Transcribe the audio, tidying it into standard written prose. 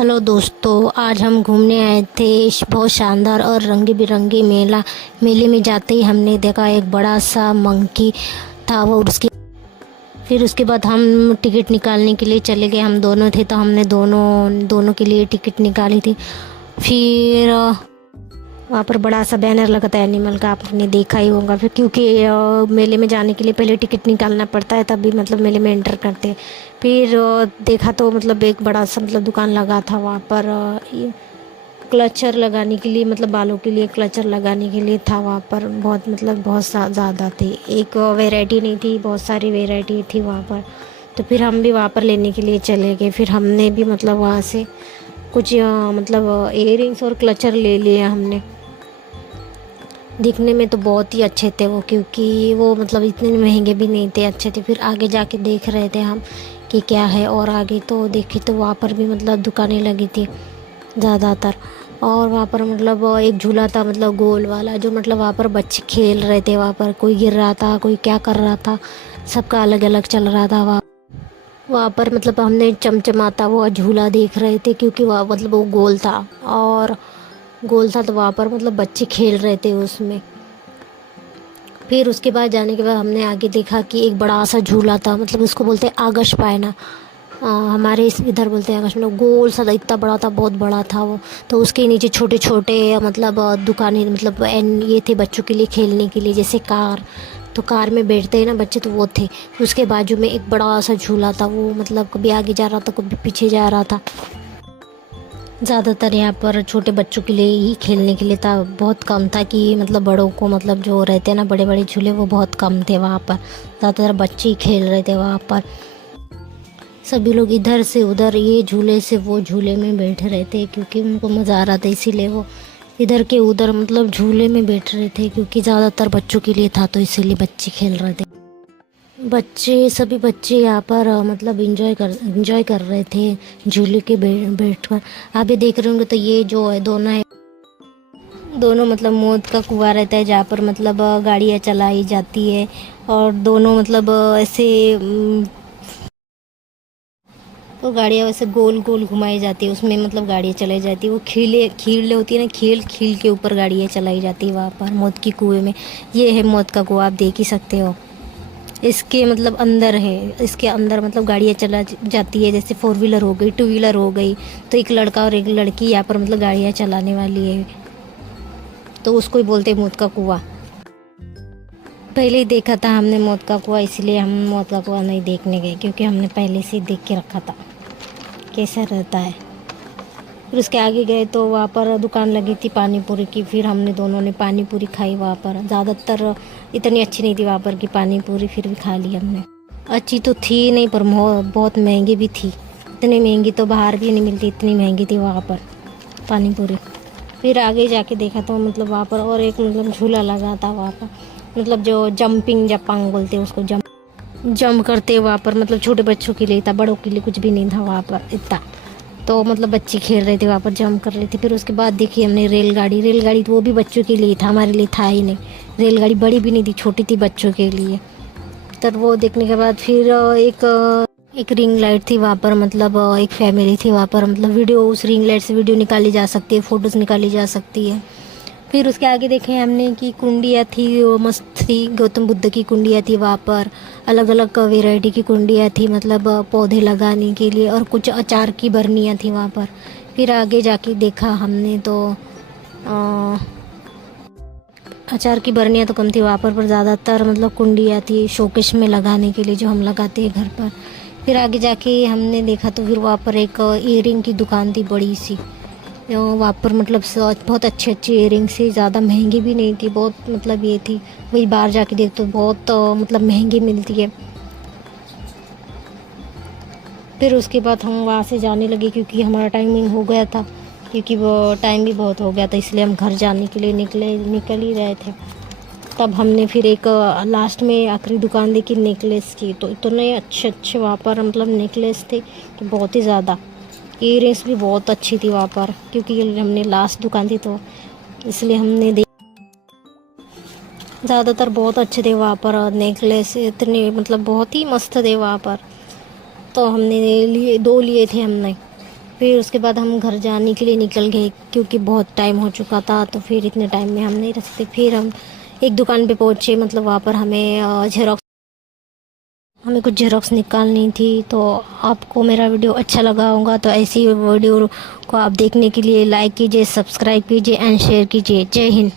Hello दोस्तों, आज हम घूमने आए थे बहुत शानदार और रंग बिरंगी मेले में जाते ही हमने देखा एक बड़ा सा मंकी था। वो उसके फिर उसके बाद हम टिकट निकालने के लिए चले गए। हम दोनों थे तो हमने दोनों दोनों के लिए टिकट निकाली थी। फिर वहाँ पर बड़ा सा बैनर लगा था एनिमल का, आपने देखा ही होगा। फिर क्योंकि मेले में जाने के लिए पहले टिकट निकालना पड़ता है, तभी मतलब मेले में एंटर करते हैं। फिर देखा तो मतलब एक बड़ा सा मतलब दुकान लगा था वहाँ पर। ये क्लचर लगाने के लिए, मतलब बालों के लिए क्लचर लगाने के लिए था वहाँ पर। बहुत मतलब बहुत ज़्यादा थी, एक वैरायटी नहीं थी, बहुत सारी वैरायटी थी वहाँ पर। तो फिर हम भी वहाँ पर लेने के लिए चले गए। फिर हमने भी मतलब वहाँ से कुछ मतलब इयररिंग्स और क्लचर ले लिए हमने। दिखने में तो बहुत ही अच्छे थे वो, क्योंकि वो मतलब इतने महंगे भी नहीं थे, अच्छे थे। फिर आगे जाके देख रहे थे हम कि क्या है, और आगे तो देखे तो वहाँ पर भी मतलब दुकानें लगी थी ज़्यादातर। और वहाँ पर मतलब एक झूला था, मतलब गोल वाला, जो मतलब वहाँ पर बच्चे खेल रहे थे। वहाँ पर कोई गिर रहा था, कोई क्या कर रहा था, सबका अलग अलग चल रहा था वहाँ पर। मतलब हमने चमचमाता वो झूला देख रहे थे, क्योंकि वहाँ मतलब वो गोल था और गोल था, तो वहाँ पर मतलब बच्चे खेल रहे थे उसमें। फिर उसके बाद जाने के बाद हमने आगे देखा कि एक बड़ा सा झूला था, मतलब उसको बोलते हैं आगश पायना। हमारे इधर बोलते हैं आगश पायना। गोल सा था, इतना बड़ा था, बहुत बड़ा था वो। तो उसके नीचे छोटे छोटे मतलब दुकानें, मतलब ये थे बच्चों के लिए खेलने के लिए, जैसे कार। तो कार में बैठते हैं ना बच्चे, तो वो थे। उसके बाजू में एक बड़ा सा झूला था, वो मतलब कभी आगे जा रहा था, कभी पीछे जा रहा था। ज़्यादातर यहाँ पर छोटे बच्चों के लिए ही खेलने के लिए था, बहुत कम था कि मतलब बड़ों को, मतलब जो रहते हैं ना बड़े बड़े झूले, वो बहुत कम थे वहाँ पर। ज़्यादातर बच्चे ही खेल रहे थे वहाँ पर। सभी लोग इधर से उधर, ये झूले से वो झूले में बैठ रहे थे, क्योंकि उनको मज़ा आ रहा था, इसीलिए वो इधर के उधर मतलब झूले में बैठ रहे थे, क्योंकि ज़्यादातर बच्चों के लिए था, तो इसीलिए बच्चे खेल रहे थे। सभी बच्चे यहाँ पर मतलब इंजॉय कर रहे थे झूले के बैठ कर। आप भी देख रहे होंगे, तो ये जो है दोनों मतलब मौत का कुआं रहता है, जहाँ पर मतलब गाड़ियाँ चलाई जाती है। और दोनों मतलब ऐसे वो गाड़ियाँ वैसे गोल गोल घुमाई जाती है, उसमें मतलब गाड़ियाँ चलाई जाती है। वो खील होती है ना, खील के ऊपर गाड़ियाँ चलाई जाती है वहाँ पर मौत की कुएं में। ये है मौत का कुआं, आप देख ही सकते हो। इसके मतलब अंदर है, इसके अंदर मतलब गाड़ियाँ चला जाती है, जैसे 4 व्हीलर हो गई, 2 व्हीलर हो गई। तो एक लड़का और एक लड़की यहाँ पर मतलब गाड़ियाँ चलाने वाली है, तो उसको ही बोलते हैं मौत का कुआं। पहले ही देखा था हमने मौत का कुआं, इसलिए हम मौत का कुआं नहीं देखने गए, क्योंकि हमने पहले से ही देख के रखा था कैसा रहता है। फिर उसके आगे गए तो वहाँ पर दुकान लगी थी पानी पूरी की। फिर हमने दोनों ने पानी पूरी खाई वहाँ पर। ज़्यादातर इतनी अच्छी नहीं थी वहाँ पर की पानी पूरी, फिर भी खा ली हमने। अच्छी तो थी नहीं, पर बहुत महंगी भी थी। इतनी महंगी तो बाहर भी नहीं मिलती, इतनी महंगी थी वहाँ पर पानी पूरी। फिर आगे जाके देखा तो मतलब वहाँ पर और एक मतलब झूला लगा था वहाँ पर, मतलब जो जंपिंग जपांग बोलते हैं उसको, जंप करते वहाँ पर। मतलब छोटे बच्चों के लिए था, बड़ों के लिए कुछ भी नहीं था वहाँ पर इतना। तो मतलब बच्चे खेल रहे थे वहाँ पर, जंप कर रहे थे। फिर उसके बाद देखी हमने रेलगाड़ी तो वो भी बच्चों के लिए था, हमारे लिए था ही नहीं। रेलगाड़ी बड़ी भी नहीं थी, छोटी थी बच्चों के लिए। तब वो देखने के बाद फिर एक रिंग लाइट थी वहाँ पर, मतलब एक फैमिली थी वहाँ पर, मतलब वीडियो, उस रिंग लाइट से वीडियो निकाली जा सकती है, फ़ोटोज़ निकाली जा सकती है। फिर उसके आगे देखे हमने कि कुंडियाँ थी, वो मस्त थी, गौतम बुद्ध की कुंडियाँ थी वहाँ पर। अलग अलग वैरायटी की कुंडियाँ थी, मतलब पौधे लगाने के लिए, और कुछ अचार की बरनियाँ थी वहाँ पर। फिर आगे जाके देखा हमने तो अचार की बरनियाँ तो कम थी वहाँ पर ज़्यादातर मतलब कुंडियाँ थी शोकेश में लगाने के लिए, जो हम लगाते हैं घर पर। फिर आगे जाके हमने देखा तो फिर वहाँ पर एक ईयरिंग की दुकान थी बड़ी सी। वहाँ पर मतलब बहुत अच्छे अच्छे इयरिंग्स थी, ज़्यादा महंगी भी नहीं थी, बहुत मतलब ये थी। वही बाहर जाके देख तो बहुत मतलब महंगी मिलती है। फिर उसके बाद हम वहाँ से जाने लगे, क्योंकि हमारा टाइमिंग हो गया था, क्योंकि वो टाइम भी बहुत हो गया था, इसलिए हम घर जाने के लिए निकल ही रहे थे। तब हमने फिर एक लास्ट में आखिरी दुकान देखी नेकलेस की। तो इतने अच्छे अच्छे वहाँ पर मतलब नेकलेस थे कि बहुत ही ज़्यादा। इयरिंग्स भी बहुत अच्छी थी वहाँ पर, क्योंकि हमने लास्ट दुकान थी तो इसलिए हमने ज़्यादातर बहुत अच्छे थे वहाँ पर नेकलेस, इतने मतलब बहुत ही मस्त थे वहाँ पर। तो हमने लिए 2 लिए थे हमने। फिर उसके बाद हम घर जाने के लिए निकल गए क्योंकि बहुत टाइम हो चुका था, तो फिर इतने टाइम में हम नहीं रह सकते। फिर हम एक दुकान पे पहुँचे, मतलब वहाँ पर हमें कुछ जेरोक्स निकालनी थी। तो आपको मेरा वीडियो अच्छा लगा होगा, तो ऐसी वीडियो को आप देखने के लिए लाइक कीजिए, सब्सक्राइब कीजिए एंड शेयर कीजिए। जय हिंद।